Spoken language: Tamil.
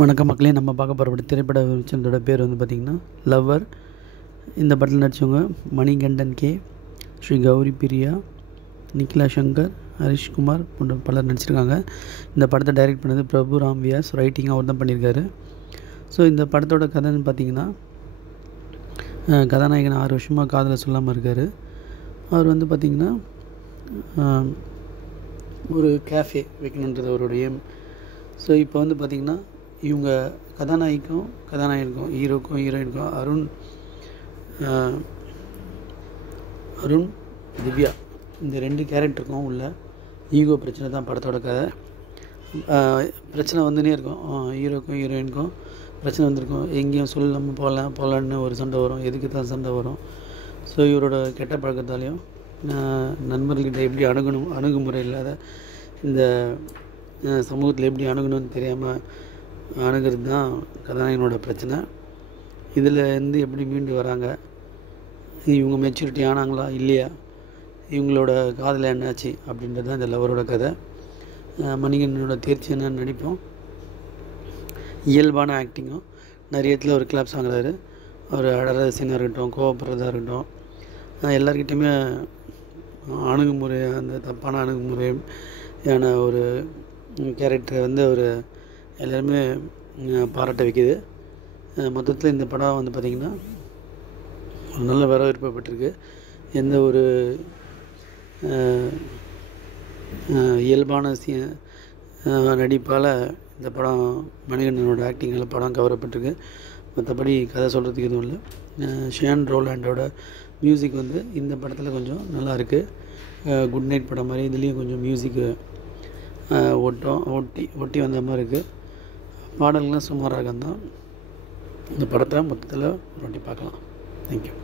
வணக்கம் மக்களே, நம்ம பார்க்க போகிற திரைப்பட விமர்சனத்தோட பேர் வந்து பார்த்திங்கன்னா லவ்வர். இந்த படத்தில் நடித்தவங்க மணிகண்டன் கே, ஸ்ரீ கௌரி பிரியா, நிக்கிலா சங்கர், ஹரிஷ்குமார் போன்ற பலர் நடிச்சிருக்காங்க. இந்த படத்தை டைரக்ட் பண்ணது பிரபு ராம் வியாஸ், ரைட்டிங் அவர் தான் பண்ணியிருக்காரு. ஸோ இந்த படத்தோட கதைன்னு பார்த்திங்கன்னா, கதாநாயகன் 6 வருஷமாக காதலை சொல்லாமல் இருக்கார். அவர் வந்து பார்த்திங்கன்னா ஒரு கேஃபே வைக்கணுன்றது அவருடைய எய்ம். ஸோ இப்போ வந்து பார்த்திங்கன்னா இவங்க கதாநாயகனுக்கும் ஹீரோக்கும் ஹீரோயினுக்கும் அருண் திவ்யா இந்த 2 கேரக்டருக்கும் உள்ள ஈகோ பிரச்சனை தான் படத்தோட கதை. பிரச்சனை வந்துனே இருக்கும். ஹீரோக்கும் ஹீரோயினுக்கும் பிரச்சனை வந்திருக்கும். எங்கேயும் சொல்லாமல் போகலான்னு ஒரு சண்டை வரும். எதுக்கு தான் சண்டை வரும். ஸோ இவரோட கெட்ட பழக்கத்தாலையும் நண்பர்கிட்ட எப்படி அணுகுமுறை இல்லாத இந்த சமூகத்தில் எப்படி அணுகணும்னு தெரியாமல் அணுகிறது தான் கதாநாயகனோட பிரச்சனை. இதில் இருந்து எப்படி மீண்டு வராங்க, இவங்க மெச்சூரிட்டி ஆனாங்களா இல்லையா, இவங்களோட காதல் என்னாச்சு அப்படின்றது தான் இந்த லவரோட கதை. மணிகண்டனோட தேர்ச்சியான நடிப்பும் இயல்பான ஆக்டிங்கும் நிறைய இடத்துல ஒரு கிளாப்ஸ் வாங்குறாரு. அவர் அழகிற சீனாக இருக்கட்டும், கோவப்படுறதா இருக்கட்டும், எல்லாருக்கிட்டையுமே அணுகுமுறை, அந்த தப்பான அணுகுமுறையான ஒரு கேரக்டரை வந்து அவர் எல்லாருமே பாராட்ட வைக்குது. மொத்தத்தில் இந்த படம் வந்து பார்த்திங்கன்னா ஒரு நல்ல வரவேற்பு பெற்றிருக்கு. எந்த ஒரு இயல்பான நடிப்பால் இந்த படம் மணிகண்டனோட ஆக்டிங்கில் படம் கவரப்பட்டிருக்கு. மற்றபடி கதை சொல்கிறதுக்கு எதுவும் இல்லை. ஷேன் ரோலாண்டோட மியூசிக் வந்து இந்த படத்தில் கொஞ்சம் நல்லா இருக்குது. குட் நைட் படம் மாதிரி இதுலேயும் கொஞ்சம் மியூசிக்கு ஒட்டி வந்த மாதிரி இருக்குது. பாடல்கள்லாம் சுமாராக தான். இந்த படத்தை மொத்தத்தில் ஒரு வாட்டி பார்க்கலாம். தேங்க்யூ.